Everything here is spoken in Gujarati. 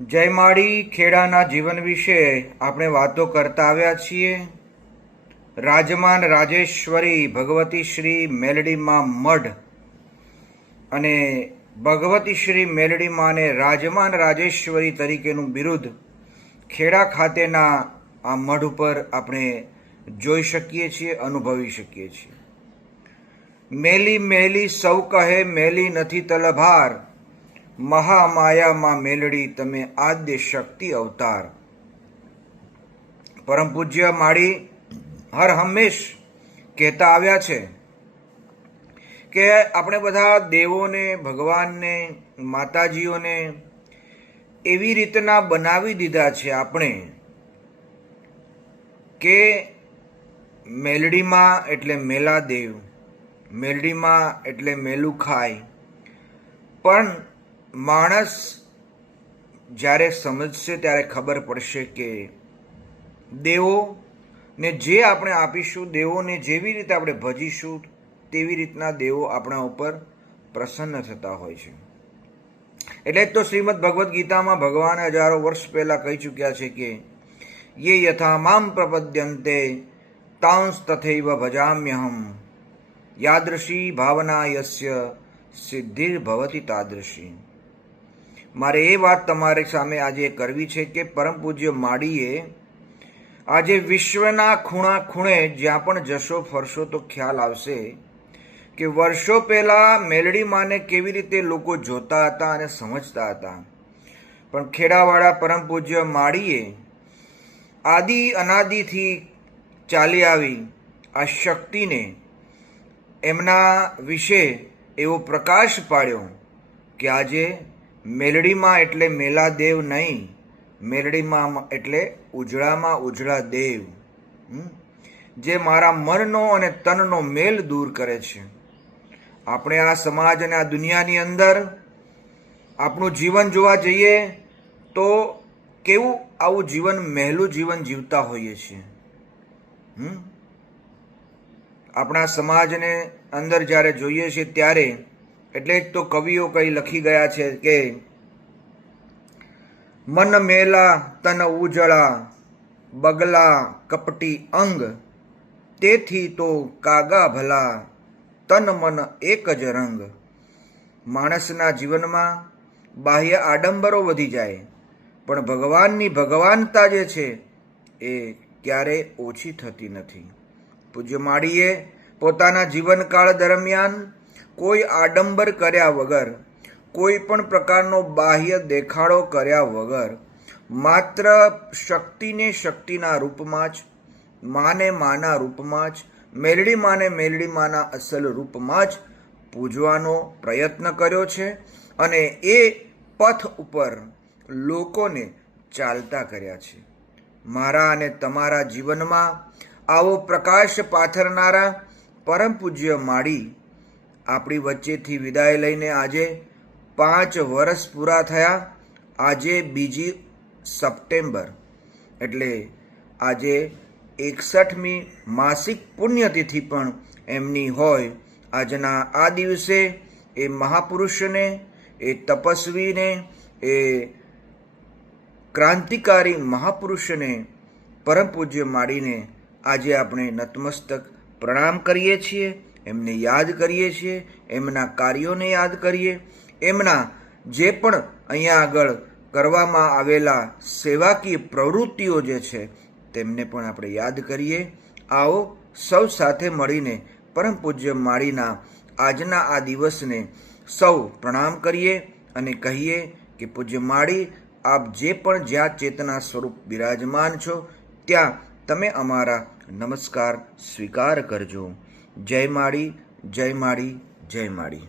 જયમાળી ખેડાના જીવન વિશે આપણે વાતો કરતા આવ્યા છીએ. રાજમાન રાજેશ્વરી ભગવતી શ્રી મેલડીમાં મઢ અને ભગવતી શ્રી મેલડીમાંને રાજમાન રાજેશ્વરી તરીકેનું બિરુદ ખેડા ખાતેના આ મઢ ઉપર આપણે જોઈ શકીએ છીએ, અનુભવી શકીએ છીએ. મેલી મેલી સૌ કહે મેલી નથી તલભાર, મહામાયામાં મેલડી તમે આદ્ય શક્તિ અવતાર. પરમ પૂજ્ય માળી હર હંમેશ કહેતા આવ્યા છે કે આપણે બધા દેવોને, ભગવાનને, માતાજીઓને એવી રીતના બનાવી દીધા છે આપણે કે મેલડીમાં એટલે મેલા દેવ, મેલડીમાં એટલે મેલું ખાય. પણ માણસ જ્યારે સમજશે ત્યારે ખબર પડશે કે દેવોને જે આપણે આપીશું, દેવોને જેવી રીતે આપણે ભજીશું તેવી રીતના દેવો આપણા ઉપર પ્રસન્ન થતા હોય છે. એટલે જ તો શ્રીમદ ભગવદ્ ગીતામાં ભગવાન હજારો વર્ષ પહેલાં કહી ચૂક્યા છે કે યે યથા મામ પ્રપદ્યન્તે તાંસ તથૈવ ભજામ્યહમ, યાદૃશી ભાવના યસ્ય સિદ્ધિર્ભવતિ તાદૃશી. મારે એ વાત તમારી સામે આજે કરવી છે કે પરમ પૂજ્ય માળીએ આજે વિશ્વના ખૂણા ખૂણે જ્યાં પણ જશો ફરશો તો ખ્યાલ આવશે કે વર્ષો પહેલાં મેલડી માને કેવી રીતે લોકો જોતા હતા અને સમજતા હતા. પણ ખેડાવાળા પરમ પૂજ્ય માળીએ આદિ અનાદિથી ચાલી આવી આ શક્તિને એમના વિશે એવો પ્રકાશ પાડ્યો કે આજે મેલડીમાં એટલે મેલા દેવ નહીં, મેલડીમાં એટલે ઉજળામાં ઉજળા દેવ, જે મારા મનનો અને તનનો મેલ દૂર કરે છે. આપણે આ સમાજ અને આ દુનિયાની અંદર આપણું જીવન જોવા જઈએ તો કેવું આવું જીવન, મહેલું જીવન જીવતા હોઈએ છીએ. આપણા સમાજને અંદર જ્યારે જોઈએ છીએ ત્યારે એટલે જ તો કવિઓ કઈ લખી ગયા છે કે મન મેલા તન ઉજળા, બગલા કપટી અંગ, તેથી તો કાગા ભલા તન મન એક જ રંગ. માણસના જીવનમાં બાહ્ય આડંબરો વધી જાય પણ ભગવાનની ભગવાનતા જે છે એ ક્યારેય ઓછી થતી નથી. પૂજ્ય માળીએ પોતાના જીવનકાળ દરમિયાન કોઈ આડંબર કર્યા વગર, કોઈ પણ પ્રકારનો બાહ્ય દેખાડો કર્યા વગર માત્ર શક્તિને શક્તિના રૂપમાં જ, માને માના રૂપમાં જ, મેલડી માને મેલડી માના અસલ રૂપમાં જ પૂજવાનો પ્રયત્ન કર્યો છે અને એ પથ ઉપર લોકોને ચાલતા કર્યા છે. મારા અને તમારા જીવનમાં આવો પ્રકાશ પાથરનારા પરમ પૂજ્ય માળી આપણી વચ્ચેથી વિદાય લઈને આજે 5 વર્ષ પૂરા થયા. આજે 2 સપ્ટેમ્બર એટલે આજે 61મી માસિક પુણ્યતિથિ પણ એમની હોય. આજના આ દિવસે એ મહાપુરુષને, એ તપસ્વીને, એ ક્રાંતિકારી મહાપુરુષને, પરમ પૂજ્ય માળીને આજે આપણે નતમસ્તક પ્રણામ કરીએ છીએ, એમને યાદ કરીએ છીએ, એમના કાર્યોને યાદ કરીએ, એમના જે પણ અહીંયા આગળ કરવામાં આવેલા સેવાકીય પ્રવૃત્તિઓ જે છે તેમને પણ આપણે યાદ કરીએ. આવો સૌ સાથે મળીને પરમ પૂજ્ય માળીના આજના આ દિવસને સૌ પ્રણામ કરીએ અને કહીએ કે પૂજ્ય માળી, આપ જે પણ જ્યાં ચેતના સ્વરૂપ બિરાજમાન છો ત્યાં તમે અમારા નમસ્કાર સ્વીકાર કરજો. જય માળી, જય માળી, જય માળી.